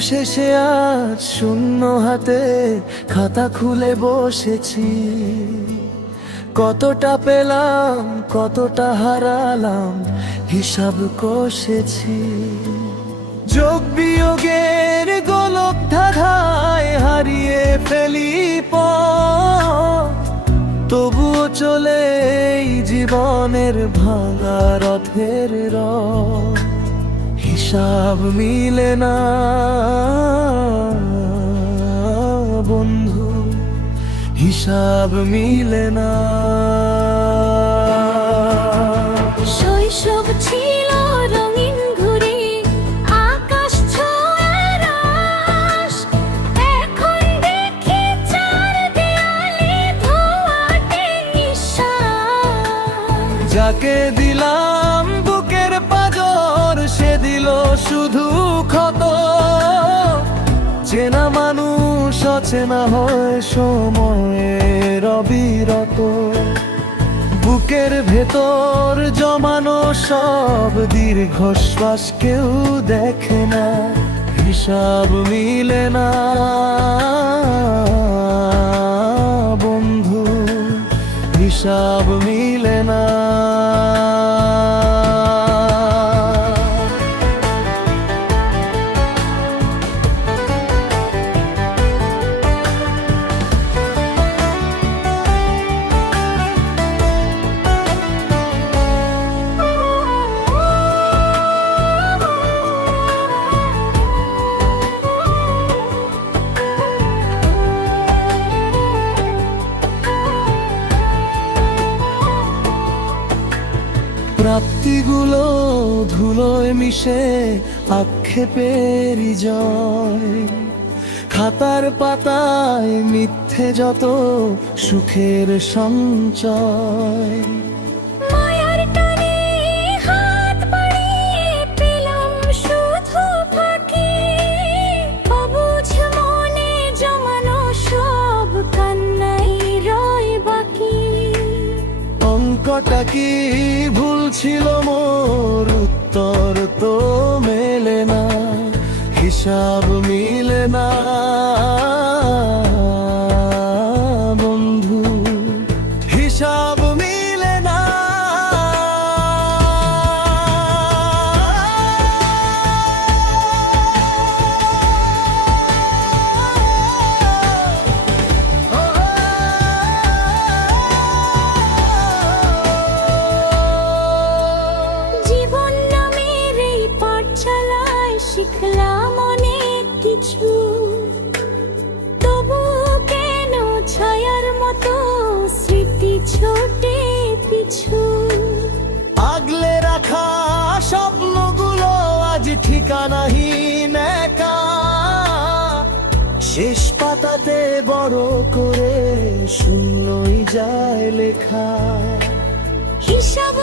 শেষে আজ শূন্য হাতে খাতা খুলে বসেছি। কতটা পেলাম কতটা হারালাম হিসাব কষেছি। যোগ বিয়োগের গোলক ধাঁধায় হারিয়ে ফেলি পথ, তবুও চলে এই জীবনের ভাঙা রথের রথ। হিসাব মিলে না বন্ধু, হিসাব মিলে না। শৈশব ছিল রঙিন ঘুড়ি, আকাশ ছোঁয়া রাশ। এখন দেখি চার দেয়ালে ধোঁয়াটে নিঃশ্বাস। যাকে দিলাম বুকের পাঁজর সে দিল শুধু ক্ষত। চেনা মানুষ অচেনা হয় সময়ের অবিরত। বুকের ভেতর জমানো সব দীর্ঘশ্বাস কেউ দেখে না। হিসাব মিলে না বন্ধু, হিসাব মিলে না। প্রাপ্তিগুলো ধুলোয় মিশে আক্ষেপেরই জয়। খাতার পাতায় মিথ্যে যত সুখের সঞ্চয়। মায়ার টানে হাত বাড়িয়ে পেলাম শুধু ফাঁকি। অবুঝ মনে জমানো সব কান্নাই রয় বাকি। অঙ্কটা কি ভুল ছিল মোর, উত্তর তো মেলে না। হিসাব মিলে না বন্ধু, হিসাব মিলে না। জীবন নামের এই পাঠশালায় শিখলাম অনেক কিছু। তবু কেন ছায়ার মতো স্মৃতি ছোটে পিছু। আগলে রাখা স্বপ্নগুলো আজ ঠিকানাহীন একা। শেষ পাতাতে বড় করে শূন্যই যায় লেখা। হিসাব